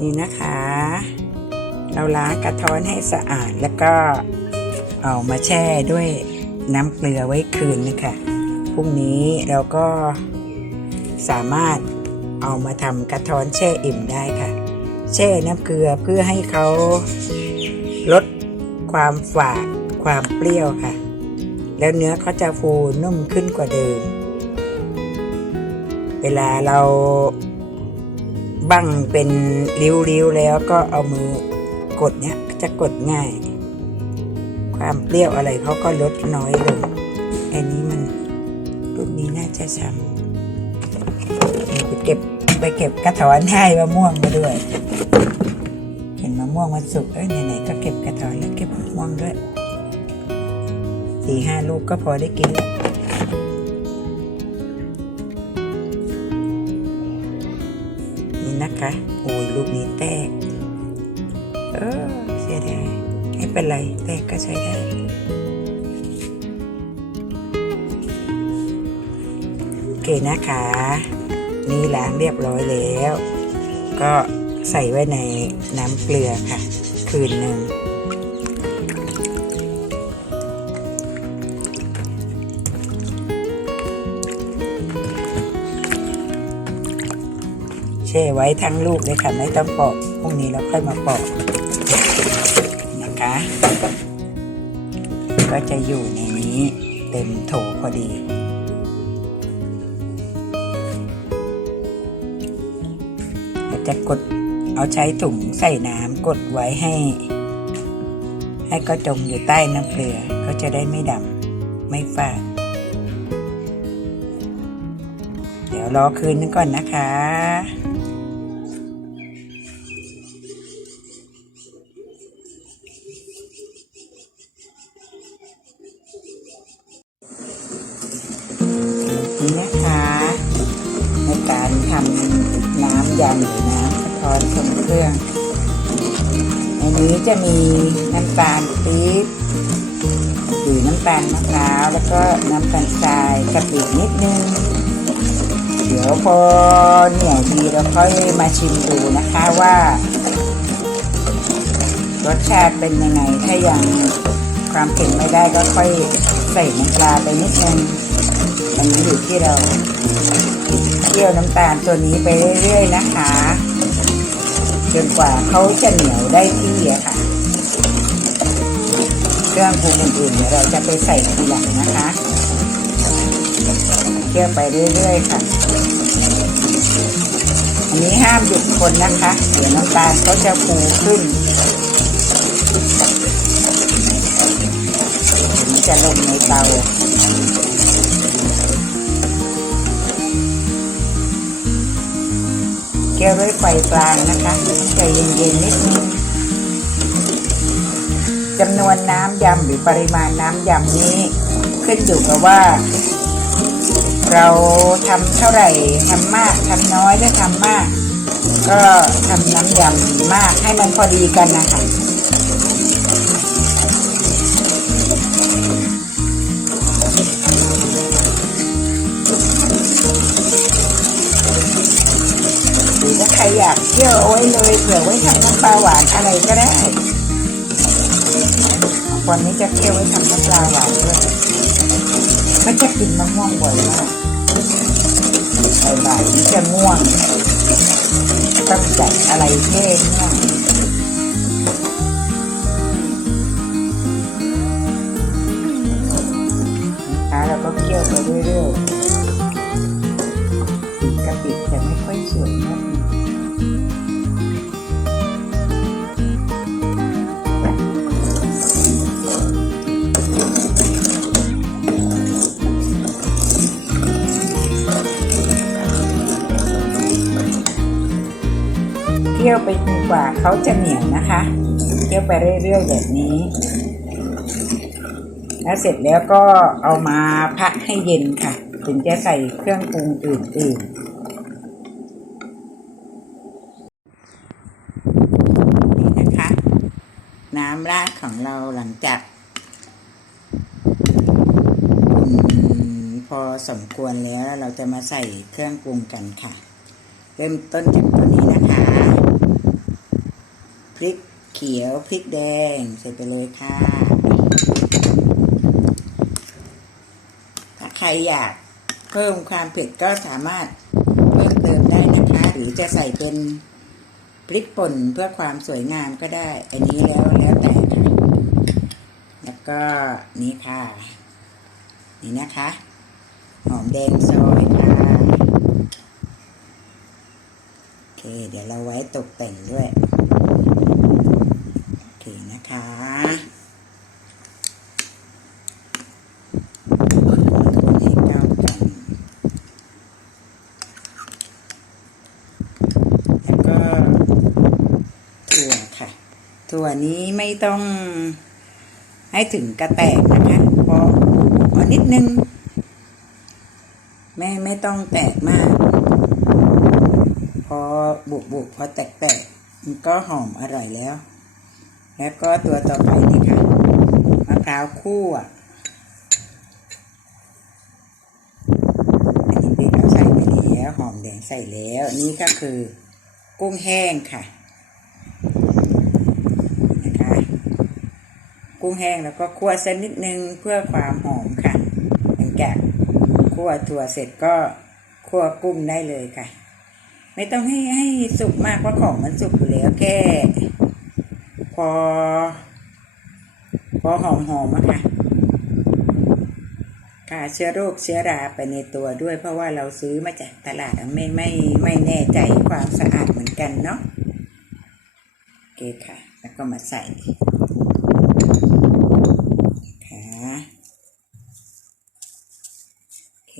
นี่นะคะ เราล้างกระท้อนให้สะอาดแล้วก็เอามาแช่ด้วยน้ำเกลือไว้คืนนะคะพรุ่งนี้เราก็สามารถเอามาทำกระท้อนแช่อิ่มได้ค่ะ แช่น้ำเกลือเพื่อให้เขาลดความฝาดความเปรี้ยวค่ะ แล้วเนื้อเขาจะฟูนุ่มขึ้นกว่าเดิม เวลาเรา บั้งเป็นริ้วๆแล้วก็เอามือกดเนี้ยจะกดง่าย ความเปรี้ยวอะไรเขาก็ลดน้อยลงอันนี้มันรุ่นนี้น่าจะช้ำไปเก็บไปเก็บกระถอนให้มะม่วงมาด้วย เห็นมะม่วงมันสุกเอ้ยไหนๆก็เก็บกระถอนแล้วเก็บมะม่วงด้วยสี่ห้าลูกก็พอได้กินแล้ว โอ้ยลูกนี้แตก เออเสียดายไม่เป็นไร แตกก็ใช้ได้โอเคนะคะ นี่ล้างเรียบร้อยแล้ว ก็ใส่ไว้ในน้ำเกลือค่ะ คืนหนึ่ง ช่ไว้ทั้งลูกเลยค่ะ ไม่ต้องปอกพรุ่งนี้เราค่อยมาปอกนะคะ ก็จะอยู่ในนี้เต็มโถพอดีเราจะกดเอาใช้ถุงใส่น้ำกดไว้ให้ ให้ก็จมอยู่ใต้น้ำเกลือเขาจะได้ไม่ดำไม่ฟาดเดี๋ยวรอคืนนึงก่อนนะคะ ยำหรือน้ำกระท้อนทรงเครื่องในนี้จะมีน้ำตาลปี๊บหรือน้ำตาลมะพร้าวแล้วก็น้ำตาลทรายกะปินิดนึง เดี๋ยวพอเหนี่อยดีเราค่อยมาชิมดูนะคะว่ารสชาติเป็นยังไงถ้ายังความเผ็ดไม่ได้ก็ค่อยใส่น้ำปลาไปนิดนึง อันนี้อยู่ที่เราเคี่ยวน้ำตาลตัวนี้ไปเรื่อยๆนะคะจนกว่าเขาจะเหนียวได้ที่อะค่ะเครื่องปรุงอื่นๆเดี๋ยวเราจะไปใส่ทีหลังนะคะเคี่ยวไปเรื่อยๆค่ะ อันนี้ห้ามหยุดคนนะคะ เดี๋ยวน้ำตาลเขาจะฟูขึ้นมันจะลงในเตา เกี่ยวด้วยไฟกลางนะคะใจเย็นๆนิดนึงจำนวนน้ำยำหรือปริมาณน้ำยำนี้ ขึ้นอยู่กับว่า เราทำเท่าไหร่ทำมากทำน้อยหรือทำมาก ก็ทำน้ำยำมากให้มันพอดีกันนะคะ อยากเคี่ยวเอาไว้เลยเผื่อไว้ทำน้ำปลาหวานอะไรก็ได้วันนี้จะเคี่ยวไว้ทำน้ำปลาหวานด้วยก็จะกินมะม่วงบ่อยมากบ่ายๆนี้จะง่วงต้องจัดอะไรเท่ง่วงแล้วก็เคี่ยวไปเรื่อยๆสีกะปิจะไม่ค่อยสวยมาก ไปจนกว่าเขาจะเหนียวนะคะเคี่ยวไปเรื่อยๆแบบนี้ แล้วเสร็จแล้วก็เอามาพักให้เย็นค่ะ ถึงจะใส่เครื่องปรุงอื่นๆนี่นะคะน้ำราดของเราหลังจากอพอสมควรแล้วเราจะมาใส่เครื่องปรุงกันค่ะ เริ่มต้นจากตัวนี้นะคะ พริกเขียวพริกแดงใส่ไปเลยค่ะ ถ้าใครอยากเพิ่มความเผ็ดก็สามารถเพิ่มเติมได้นะคะ หรือจะใส่เป็นพริกป่นเพื่อความสวยงามก็ได้ อันนี้แล้วแล้วแต่ค่ะแล้วก็นี่ค่ะ นี่นะคะ หอมแดงซอยค่ะโอเค เดี๋ยวเราไว้ตกแต่งด้วย นะคะคนให้เข้ากันแล้วก็ถั่วค่ะถั่วนี้ไม่ต้องให้ถึงกระแตกนะคะพอพอนิดนึง ไม่ไม่ต้องแตกมาก พอบุบบุบพอแตกแตกมันก็หอมอร่อยแล้ว แล้วก็ตัวต่อไปนี่ค่ะมะพร้าวคั่วอันนี้เป็นเราใส่ไปแล้วหอมแดงใส่แล้วนี่ก็คือกุ้งแห้งค่ะนะคะกุ้งแห้งแล้วก็คั่วสักนิดนึงเพื่อความหอมค่ะหลังจากคั่วถั่วเสร็จก็คั่วกุ้งได้เลยค่ะ ไม่ต้องให้ให้สุกมากเพราะของมันสุกอยู่แล้วแค่ พอ พอหอมหอมๆอะค่ะค่ะเชื้อโรคเชื้อราไปในตัวด้วย เพราะว่าเราซื้อมาจากตลาดไม่ไม่ไม่แน่ใจความสะอาดเหมือนกันเนาะโอเคค่ะ แล้วก็มาใส่ค่ะโอเค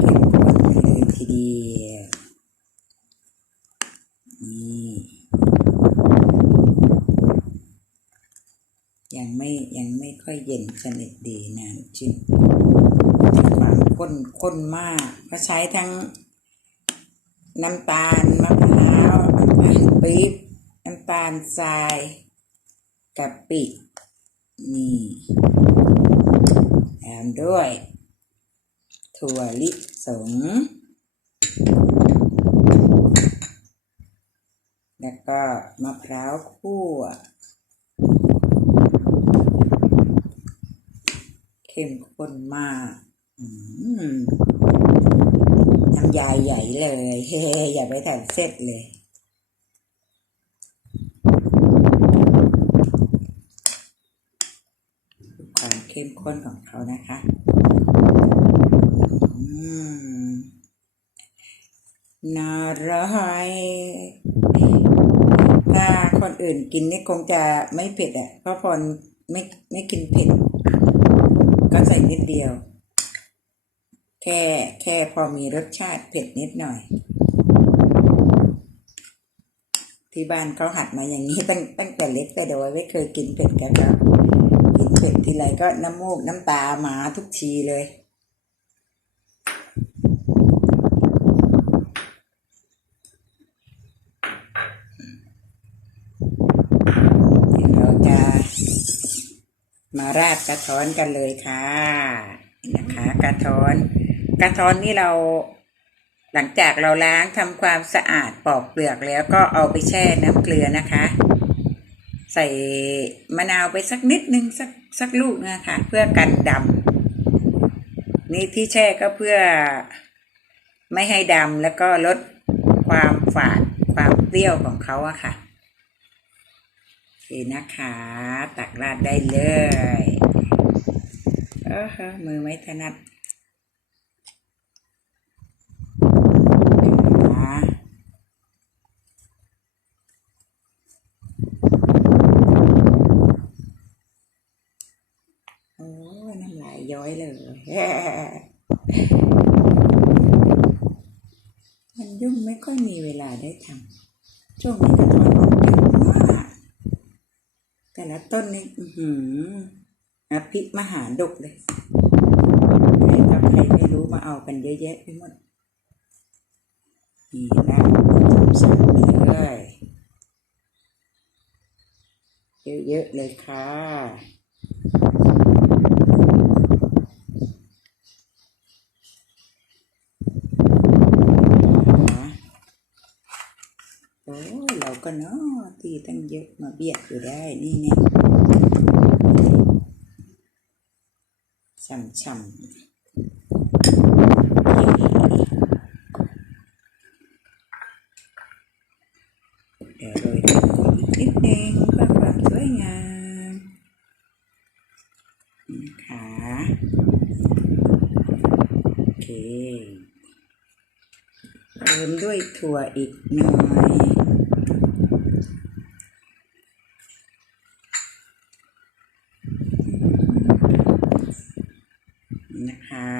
เข้มข้นไปเลยทีเดียวนี่ยังไม่ยังไม่ค่อยเย็น สนิทดีน้ำจิ้มความข้นข้นมากก็ใช้ทั้ง น้ำตาลมะพร้าวน้ำตาลปี๊บน้ำตาลทรายกะปินี่ตามด้วย ถั่วลิสง แล้วก็มะพร้าวคั่ว เข้มข้นมากอืมน้ำยาใหญ่เลยเฮ้อย่าไปถ่ายเสร็จเลย ความเข้มข้นของเขานะคะอืมน่าร่อยถ้าคนอื่นกินนี่คงจะไม่เผ็ดอะเพราะพรไม่ไม่กินเผ็ด ก็ใส่นิดเดียว แค่แค่พอมีรสชาติเผ็ดนิดหน่อย ที่บ้านเขาหัดมาอย่างนี้ตั้งตั้งแต่เล็กแต่โดยไม่เคยกินเผ็ดกันครับกินเผ็ดทีไรก็น้ำมูกน้ำตาหมาทุกทีเลย เดี๋ยวเราจะ มาราดกระท้อนกันเลยค่ะนะคะกระท้อน กระท้อนนี่เราหลังจากเราล้างทำความสะอาดปอกเปลือกแล้วก็เอาไปแช่น้ำเกลือนะคะ ใส่มะนาวไปสักนิดนึงสักสักลูกนะคะเพื่อกันดำนี่ที่แช่ก็เพื่อไม่ให้ดำแล้วก็ลดความฝาดความเปรี้ยวของเขาอะค่ะ โอเคนะคะ ตักราดได้เลยเออฮะมือไม่ถนัดค่ะโอ้ยน้ำลายย้อยเลย มันยุ่งไม่ค่อยมีเวลาได้ทำช่วงนี้กระท้อนออกเยอะมาก แต่ละต้นนี่อือหืออภิมหาดกเลยใครก็ใครไม่รู้มาเอากันเยอะแยะไปหมดนี่นะใส่ไปเลยเยอะๆเลยค่ะนะ โอ้ยเราก็เนาะที่ตั้งเยอะมาเบียดอยู่ได้นี่ไงช่ำๆเดี๋ยวโรยด้วยอีกนิดนึงเพื่อความสวยงามนะคะโอเค เติมด้วย ถั่วอีกหน่อยนะคะ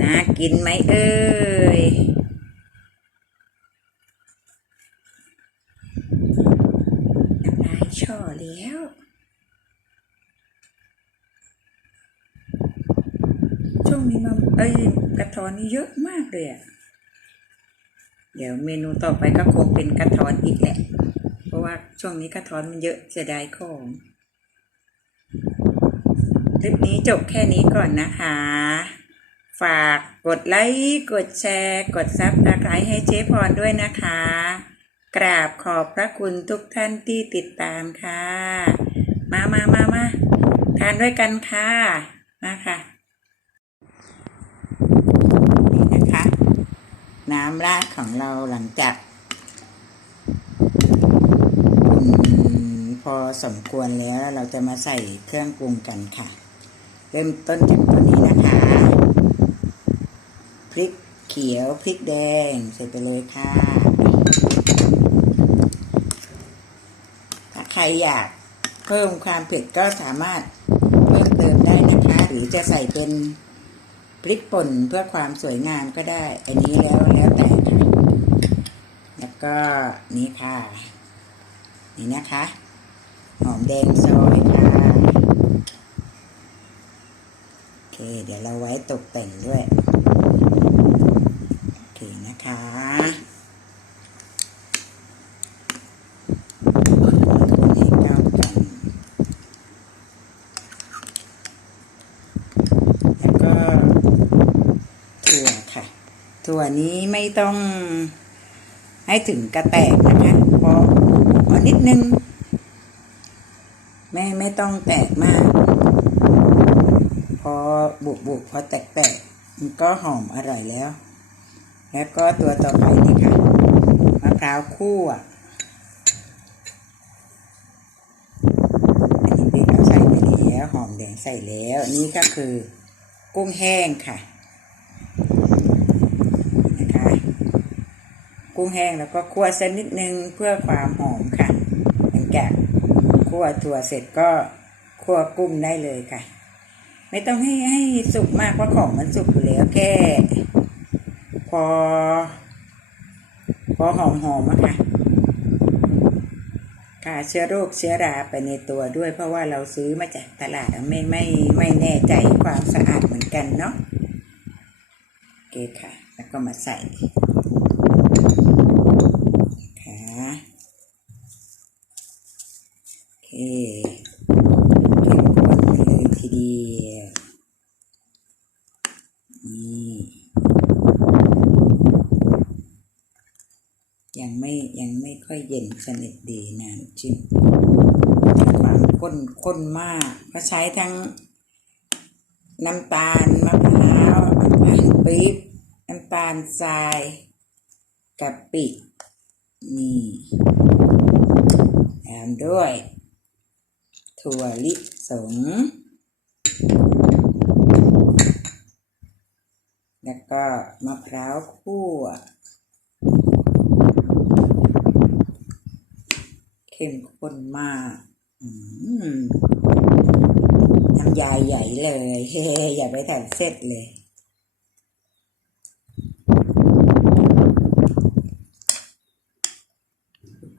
น่ากินไหมเอ่ยน้ำลายช่อแล้ว ช่วงนี้มันเอ้กระทอนนี่เยอะมากเลยอะเดี๋ยวเมนูต่อไปก็คงเป็นกระทอนอีกแหละ เพราะว่าช่วงนี้กระทอนมันเยอะเสียดายของคลิปนี้จบแค่นี้ก่อนนะคะ ฝากกดไลค์ กดแชร์ กดซับสไครต์ให้เจ๊พรด้วยนะคะ กราบขอบพระคุณทุกท่านที่ติดตามค่ะ มามามามาทานด้วยกันค่ะ มาค่ะ นี่นะคะ น้ำราดของเราหลังจากอพอสมควรแล้วเราจะมาใส่เครื่องปรุงกันค่ะ เริ่มต้นจากตัวนี้นะคะ พริกเขียวพริกแดงใส่ไปเลยค่ะ ถ้าใครอยากเพิ่มความเผ็ดก็สามารถเพิ่มเติมได้นะคะ หรือจะใส่เป็น พริกป่นเพื่อความสวยงามก็ได้ อันนี้แล้วแล้วแต่ค่ะแล้วก็นี่ค่ะ นี่นะคะ หอมแดงซอยค่ะโอเค เดี๋ยวเราไว้ตกแต่งด้วยโอเคนะคะคนให้เข้ากัน แล้วก็ถั่วค่ะ ถั่วนี้ไม่ต้องให้ถึงกระแตกนะคะพอพอนิดนึง ไม่ไม่ต้องแตกมาก พอบุบบุบพอแตกแตกมันก็หอมอร่อยแล้ว แล้วก็ตัวต่อไปนี่ค่ะมะพร้าวคั่วอันนี้เบกใส่ไปแล้วหอมแดงใส่แล้ว นี่ก็คือกุ้งแห้งค่ะ กุ้งแห้งแล้วก็คั่วสักนิดนึงเพื่อความหอมค่ะหลังจากคั่วถั่วเสร็จก็คั่วกุ้งได้เลยค่ะ ไม่ต้องให้ให้สุกมากเพราะของมันสุกอยู่แล้วแค่พอ พอหอมหอมอะค่ะฆ่าเชื้อโรคเชื้อราไปในตัวด้วย เพราะว่าเราซื้อมาจากตลาดไม่ไม่ไม่แน่ใจความสะอาดเหมือนกันเนาะโอเคค่ะ แล้วก็มาใส่ค่ะ โอเคเข้มข้นเลยทีเดียวนี่ยังไม่ยังไม่ค่อยเย็นสนิทดีนะจิ้มความข้นข้นมากเพราะใช้ทั้งน้ำตาลมะพร้าวน้ำตาลปี๊บน้ำตาลทรายกะปินี่ตามด้วย ถั่วลิสง แล้วก็มะพร้าวคั่ว เข้มข้นมากน้ำยาใหญ่เลย เฮ้อย่าไปทันเสร็จเลย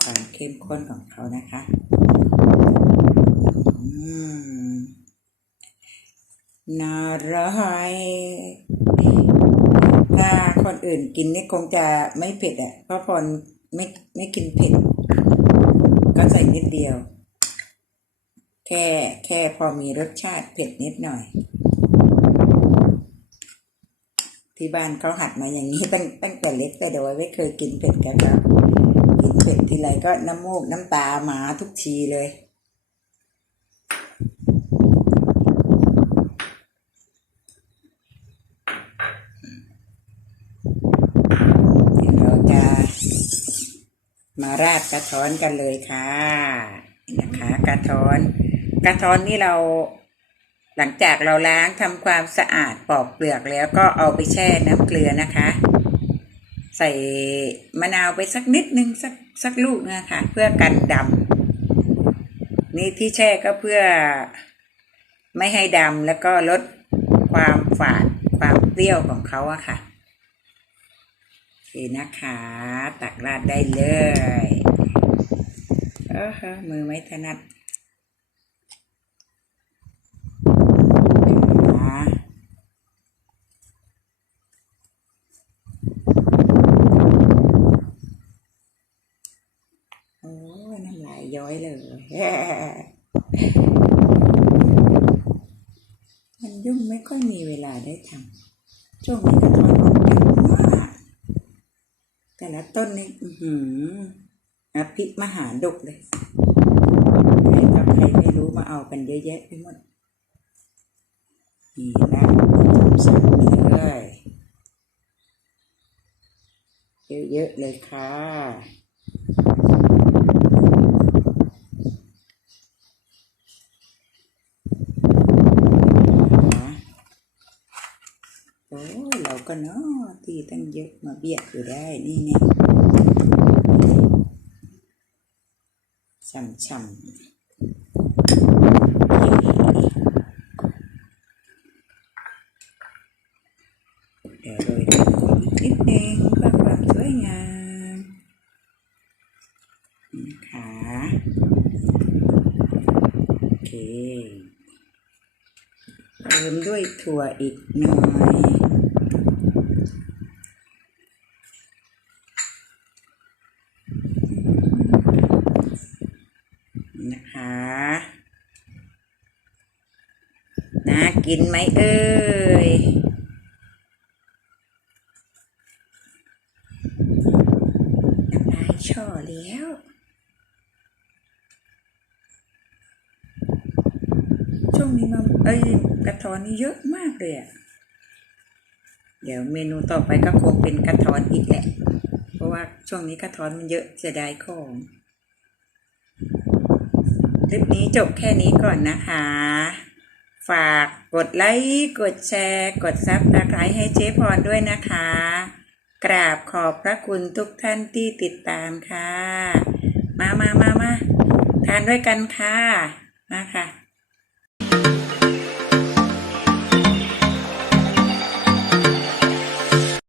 ความเข้มข้นของเขานะคะ น่าร่อยถ้าคนอื่นกินนี่คงจะไม่เผ็ดอะ เพราะพรไม่ไม่กินเผ็ด ก็ใส่นิดเดียว แค่แค่พอมีรสชาติเผ็ดนิดหน่อย ที่บ้านเขาหัดมาอย่างนี้ตั้งตั้งแต่เล็กแต่เดี๋ยวไม่เคยกินเผ็ดกันครับกินเผ็ดทีไรก็น้ำมูกน้ำตามาทุกทีเลย เดี๋ยวเราจะ มาราดกระท้อนกันเลยค่ะนะคะ กระท้อน กระท้อนนี่เราหลังจากเราล้างทำความสะอาดปอกเปลือกแล้วก็เอาไปแช่น้ำเกลือนะคะ ใส่มะนาวไปสักนิดนึงสักสักลูกนะคะเพื่อกันดำนี่ที่แช่ก็เพื่อไม่ให้ดำแล้วก็ลดความฝาดความเปรี้ยวของเขาอะค่ะ นะคะ ตักราดได้เลยเออฮะมือไม่ถนัดค่ะโอ้ยน้ำลายย้อยเลย มันยุ่งไม่ค่อยมีเวลาได้ทำช่วงนี้กระท้อนออกเยอะมาก แต้นนี่อือหืออภิมหาดกเลยใครต่อใครไม่รู้มาเอากันเยอะแยะไปหมดนี่นะสั่งไปเลยเยอะๆเลยค่ะโอ้เราก็เนาะ ที่ตั้งเยอะมาเบียดอยู่ได้นี่ไงช่ำๆเดี๋ยวโรยน้ำมันอีกนิดนึงเพื่อความสวยงามนะคะโอเคเติมด้วยถั่วอีกหน่อยนะคะ น่า กินไหมเอ่ยน้ำลายช่อแล้วช่วงนี้มันเอ้ยกระท้อนนี่เยอะมากเลยอะเดี๋ยวเมนูต่อไปก็คงเป็นกระท้อนอีกแหละ เพราะว่าช่วงนี้กระท้อนมันเยอะเสียดายของคลิปนี้จบแค่นี้ก่อนนะคะ ฝากกดไลค์กดแชร์ กดซับสไครต์ให้เจ๊พรด้วยนะคะ กราบขอบพระคุณทุกท่านที่ติดตามค่ะ มามามามาทานด้วยกันค่ะ มาค่ะ